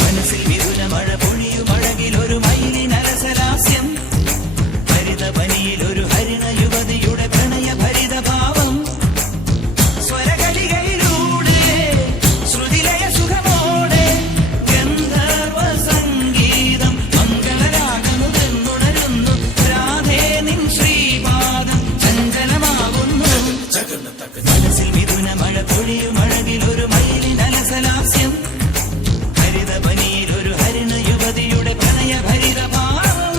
മനസ്സിൽ വിരുല മഴ പൊഴിയും അഴകിലൊരു മയിലിനരസലാസ്യം, ഹരിതവനിയിലൊരു ഹരിണ യുവതിയുടെ പ്രണയഭരിത ഭാവം, സ്വരകലികയിലൂടെ ശ്രുതിലയ സുഖമോടെ ഗന്ധർവ സംഗീതം മംഗളരാഗമുണരുന്നു. രാധേ നിൻ ശ്രീപാദം ചഞ്ചലമാകുന്നു. മനസ്സിൽ മിഥുന മഴ പൊഴിയും അഴകിലൊരു മയിലിനരസലാസ്യം, ഹരിതവനിയിലൊരു ഹരിണ യുവതിയുടെ പ്രണയഭരിത ഭാവം.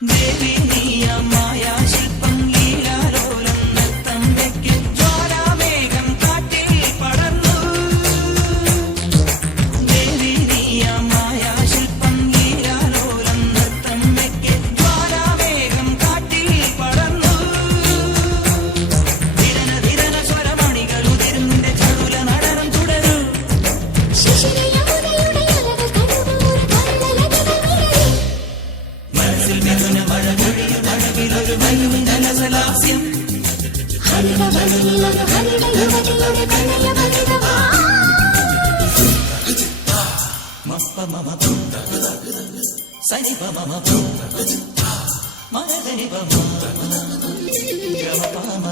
ദേവി നീയമായ ശില്പം ലീലാലോലം നൃത്തം വെക്ക് ജ്വാലാമേഘം കാറ്റിൽ പടർന്നു. ദേവി നീയമായ ശില്പം ലീലാലോലം നൃത്തം വെക്ക് ജ്വാലാമേഘം കാറ്റിൽ പടർന്നു. ധിരന ധിരന സ്വരമണികൾ ഉതിരുന്റെ ചടുല നടനം തുടരൂ. മനസ്സിൽ മിഥുന മഴ പൊഴിയും അഴകിലൊരു മയിലിനരസലാസ്യം, ഹരിതവനിയിലൊരു ഹരിണ യുവതിയുടെ പ്രണയഭരിത ഭാവം. മപ്പ മമ സനി പമ മരകനി പമ ഗമ പമ